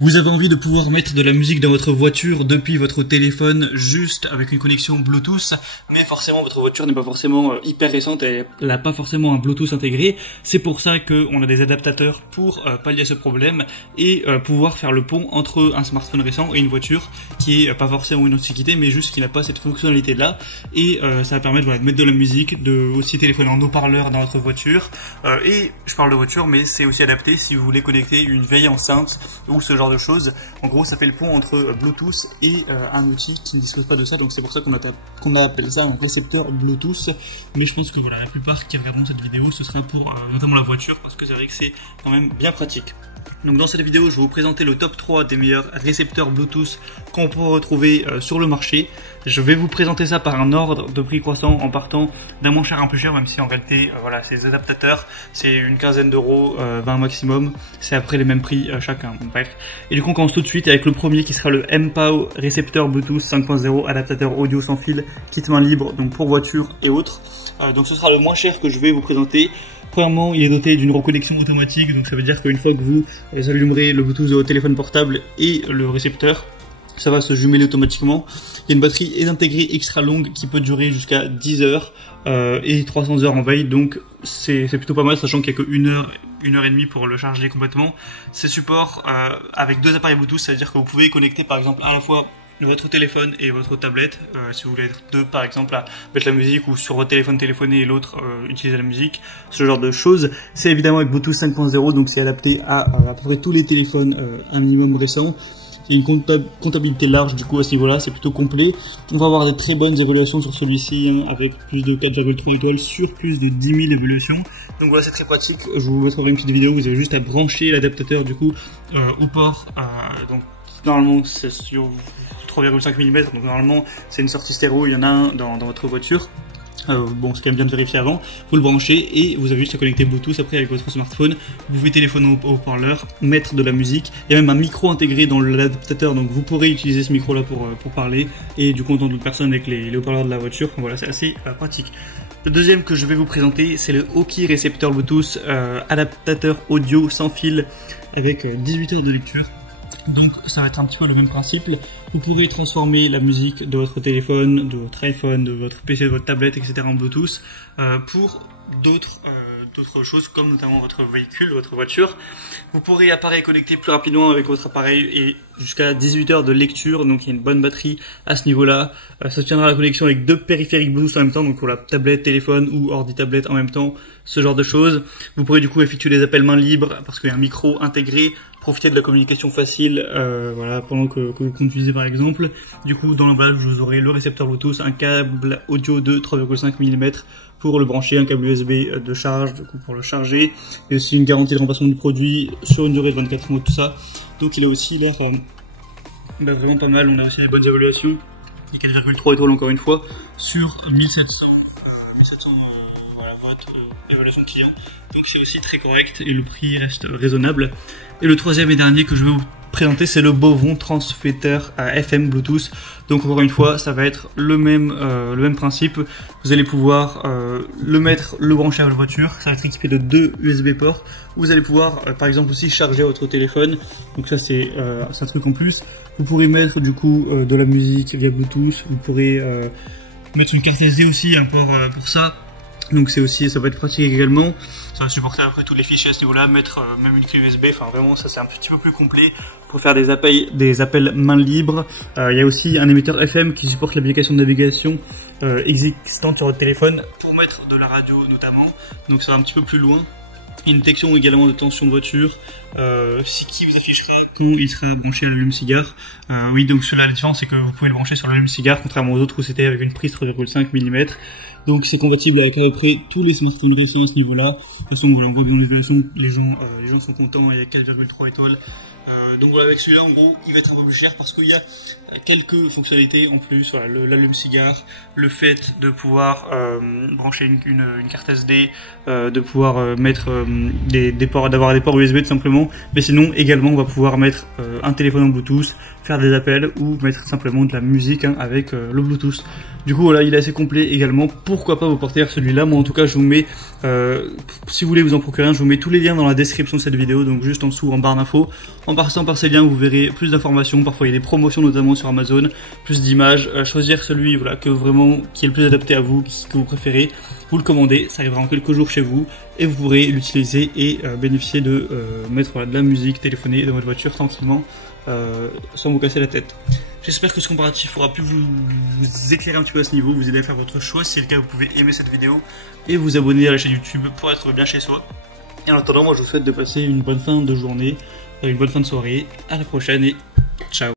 Vous avez envie de pouvoir mettre de la musique dans votre voiture depuis votre téléphone juste avec une connexion Bluetooth, mais forcément votre voiture n'est pas forcément hyper récente et elle n'a pas forcément un Bluetooth intégré. C'est pour ça qu'on a des adaptateurs pour pallier ce problème et pouvoir faire le pont entre un smartphone récent et une voiture qui est pas forcément une antiquité mais juste qui n'a pas cette fonctionnalité là. Et ça va permettre de mettre de la musique, de aussi téléphoner en haut-parleur dans votre voiture. Et je parle de voiture mais c'est aussi adapté si vous voulez connecter une vieille enceinte ou ce genre de choses. En gros, ça fait le pont entre Bluetooth et un outil qui ne dispose pas de ça, donc c'est pour ça qu'on appelle ça un récepteur Bluetooth. Mais je pense que voilà, la plupart qui regarderont cette vidéo, ce sera pour notamment la voiture, parce que c'est vrai que c'est quand même bien pratique. Donc dans cette vidéo, je vais vous présenter le top 3 des meilleurs récepteurs Bluetooth qu'on peut retrouver sur le marché. Je vais vous présenter ça par un ordre de prix croissant en partant d'un moins cher à un plus cher, même si en réalité, voilà, ces adaptateurs, c'est une quinzaine d'euros, 20 maximum. C'est après les mêmes prix chacun, bref. Et du coup, on commence tout de suite avec le premier qui sera le mPOW récepteur Bluetooth 5.0, adaptateur audio sans fil, kit main libre, donc pour voiture et autres. Donc ce sera le moins cher que je vais vous présenter. Premièrement, il est doté d'une reconnexion automatique, donc ça veut dire qu'une fois que vous allumerez le Bluetooth de votre téléphone portable et le récepteur, ça va se jumeler automatiquement. Il y a une batterie intégrée extra longue qui peut durer jusqu'à 10 heures et 300 heures en veille, donc c'est plutôt pas mal, sachant qu'il n'y a que 1 heure et demie pour le charger complètement. C'est support avec 2 appareils Bluetooth, ça veut dire que vous pouvez connecter par exemple à la fois votre téléphone et votre tablette, si vous voulez être deux par exemple à mettre la musique, ou sur votre téléphone téléphoner et l'autre utiliser la musique, ce genre de choses. C'est évidemment avec Bluetooth 5.0, donc c'est adapté à peu près tous les téléphones un minimum récents. Il y a une comptabilité large du coup à ce niveau là, c'est plutôt complet. On va avoir des très bonnes évaluations sur celui-ci, hein, avec plus de 4,3 étoiles sur plus de 10 000 évaluations. Donc voilà, c'est très pratique. Je vous mettrai une petite vidéo, vous avez juste à brancher l'adaptateur du coup au port. Donc normalement c'est sur 3,5 mm, donc normalement c'est une sortie stéréo, il y en a un dans votre voiture. Bon, c'est quand même bien de vérifier avant. Vous le branchez et vous avez juste à connecter Bluetooth après avec votre smartphone. Vous pouvez téléphoner au haut-parleur, mettre de la musique. Il y a même un micro intégré dans l'adaptateur, donc vous pourrez utiliser ce micro là pour parler et du coup entendre d'autres personnes avec les haut-parleurs de la voiture. Voilà, c'est assez pratique. Le deuxième que je vais vous présenter, c'est le Aukey récepteur Bluetooth adaptateur audio sans fil avec 18 heures de lecture. Donc ça va être un petit peu le même principe. Vous pourrez transformer la musique de votre téléphone, de votre iPhone, de votre PC, de votre tablette, etc. en Bluetooth pour d'autres choses comme notamment votre véhicule, votre voiture. Vous pourrez appareil connecter plus rapidement avec votre appareil et jusqu'à 18 heures de lecture, donc il y a une bonne batterie à ce niveau-là. Ça tiendra la connexion avec 2 périphériques Bluetooth en même temps, donc pour la tablette, téléphone ou ordi tablette en même temps, ce genre de choses. Vous pourrez du coup effectuer des appels main libre parce qu'il y a un micro intégré, profiter de la communication facile voilà, pendant que vous conduisez par exemple. Du coup dans l'emballage vous aurez le récepteur Bluetooth, un câble audio de 3,5 mm pour le brancher, un câble USB de charge du coup pour le charger, et aussi une garantie de remplacement du produit sur une durée de 24 mois, tout ça. Donc il a aussi l'air vraiment pas mal. On a aussi des bonnes évaluations, 4,3 étoiles encore une fois sur 1700 voilà, votes évaluation client, donc c'est aussi très correct et le prix reste raisonnable. Et le troisième et dernier que je vais vous présenter, c'est le Bovon transmetteur à FM Bluetooth. Donc encore une fois, ça va être le même principe. Vous allez pouvoir le brancher à votre voiture. Ça va être équipé de 2 USB ports. Vous allez pouvoir par exemple aussi charger votre téléphone. Donc ça c'est un truc en plus. Vous pourrez mettre du coup de la musique via Bluetooth. Vous pourrez mettre une carte SD aussi, un port pour ça. Donc c'est aussi, ça va être pratique également. Ça va supporter après tous les fichiers à ce niveau-là, mettre même une clé USB. Enfin vraiment, ça c'est un petit peu plus complet pour faire des appels main libre. Il y a aussi un émetteur FM qui supporte l'application de navigation existante sur votre téléphone pour mettre de la radio notamment. Donc ça va un petit peu plus loin. Une détection également de tension de voiture, qui vous affichera quand il sera branché à l'allume-cigare. Oui, donc cela, la différence c'est que vous pouvez le brancher sur l'allume-cigare, contrairement aux autres où c'était avec une prise 3,5 mm. Donc c'est compatible avec à peu près tous les smartphones récents à ce niveau-là. De toute façon, voilà, on voit bien l'évaluation, les gens sont contents, il y a 4,3 étoiles. Donc voilà, avec celui-là, en gros, il va être un peu plus cher parce qu'il y a quelques fonctionnalités en plus. Voilà, l'allume-cigare, le fait de pouvoir brancher une carte SD, de pouvoir mettre des ports, d'avoir des ports USB tout simplement. Mais sinon, également, on va pouvoir mettre un téléphone en Bluetooth, faire des appels ou mettre simplement de la musique avec le Bluetooth. Du coup, voilà, il est assez complet également. Pourquoi pas vous porter vers celui-là? Moi, en tout cas, je vous mets, si vous voulez vous en procurer un, je vous mets tous les liens dans la description de cette vidéo, donc juste en dessous en barre d'infos. En En passant par ces liens, vous verrez plus d'informations, parfois il y a des promotions notamment sur Amazon, plus d'images, choisir celui voilà, qui est le plus adapté à vous, que vous préférez, vous le commandez, ça arrivera en quelques jours chez vous, et vous pourrez l'utiliser et bénéficier de mettre de la musique, téléphoner dans votre voiture tranquillement, sans vous casser la tête. J'espère que ce comparatif aura pu vous éclairer un petit peu à ce niveau, vous aider à faire votre choix. Si c'est le cas, vous pouvez aimer cette vidéo et vous abonner à la chaîne YouTube pour être bien chez soi. Et en attendant, moi je vous souhaite de passer une bonne fin de journée, une bonne fin de soirée. À la prochaine et